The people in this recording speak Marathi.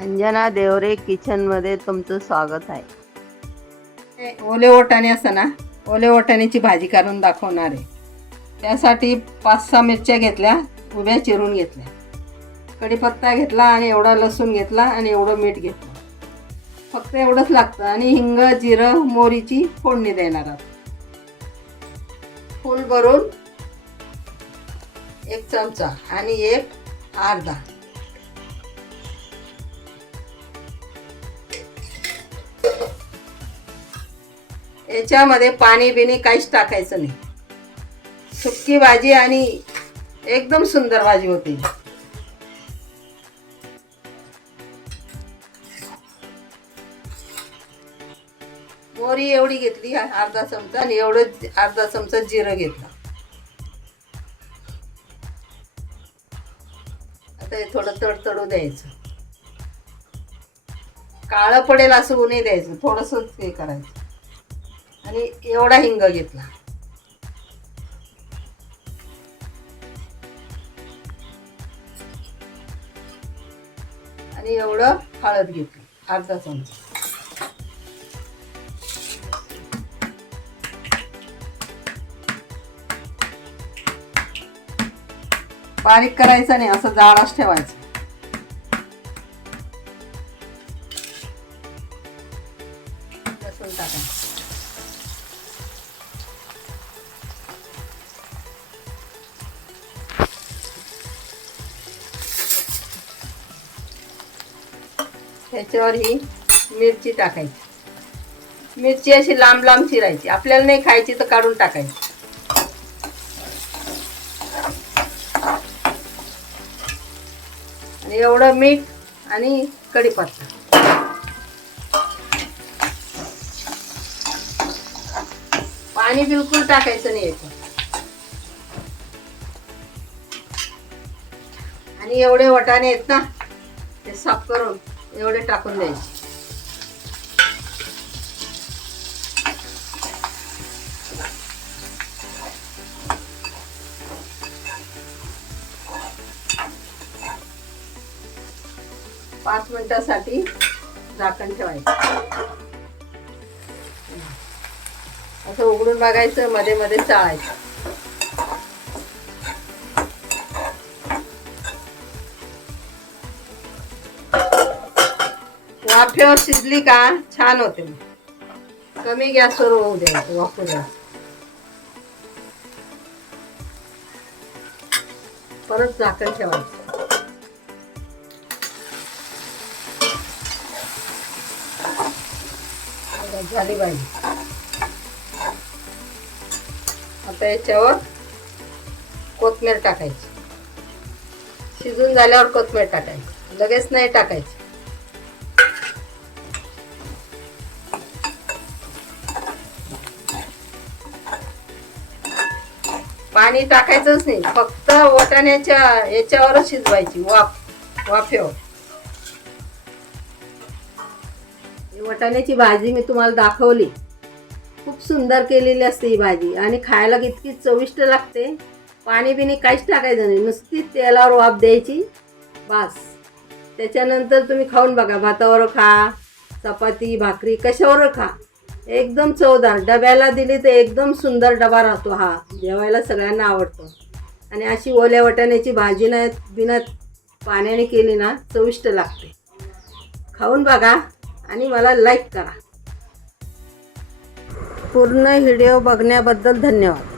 अंजना देवरे किचनमध्ये तुमचं स्वागत आहे. ओले वाटाणे असं ना ओले वाटाण्याची भाजी करून दाखवणार आहे. त्यासाठी पाच सहा मिरच्या घेतल्या उभ्या चिरून घेतल्या. कढीपत्ता घेतला आणि एवढा लसूण घेतला आणि एवढं मीठ घेतलं. फक्त एवढंच लागतं आणि हिंग जिरं मोरीची फोडणी देणार आहोत. फूल भरून एक चमचा आणि एक अर्धा. याच्यामध्ये पाणी बिणी काहीच टाकायचं नाही. सुक्की भाजी आणि एकदम सुंदर भाजी होती. मोरी एवढी घेतली अर्धा चमचा आणि एवढं अर्धा चमचा जिरं घेतलं. आता हे थोडं तडतडू द्यायचं. काळं पडेल असं उन्हे द्यायचं थोडंसं हे करायचं. आणि एवढा हिंग घेतला. आणि एवढं हळद घेतली अर्धा चमचा. बारीक करायचं नाही असं जाडच ठेवायचं. लसूण टाकायचं. त्याच्यावर ही मिरची टाकायची. मिरची अशी लांब लांब चिरायची. आपल्याला नाही खायची तर काढून टाकायची. आणि एवढं मीठ आणि कढीपत्ता. पाणी बिलकुल टाकायचं नाही याच्यात. आणि एवढे वटाणे आहेत ना ते साफ करून एवढे टाकून द्यायचे. पाच मिनिटासाठी झाकण ठेवायचं. असं उघडून बघायचं मध्ये मध्ये चाळायचं. वाफेवर शिजली का? छान होते मग. कमी गॅसवर होऊ द्यायचं वाफू द्यायचं परत झाकण ठेवायचं झाली पाहिजे आता याच्यावर कोथमीर टाकायची. शिजून झाल्यावर कोथमीर टाकायची. लगेच नाही टाकायची. पाणी टाकायचंच नाही. फक्त वाटाण्याच्या याच्यावरच शिजवायची. वाफ वाफ्यावर वाटाण्याची भाजी मी तुम्हाला दाखवली. खूप सुंदर केलेली असते ही भाजी. आणि खायला इतकी चविष्ट लागते. पाणी बिणी काहीच टाकायचं नाही. नुसती तेलावर वाफ द्यायची. बास. त्याच्यानंतर तुम्ही खाऊन बघा. भातावर खा चपाती भाकरी कशावर खा. एकदम चवदार. डब्याला दिली तर एकदम सुंदर डबा राहतो हा. जेवायला सगळ्यांना आवडतो. आणि अशी ओल्या वाटाण्याची भाजी नाही बिना पाण्याने केली ना चविष्ट लागते. खाऊन बघा आणि मला लाईक करा. पूर्ण व्हिडिओ बघण्याबद्दल धन्यवाद.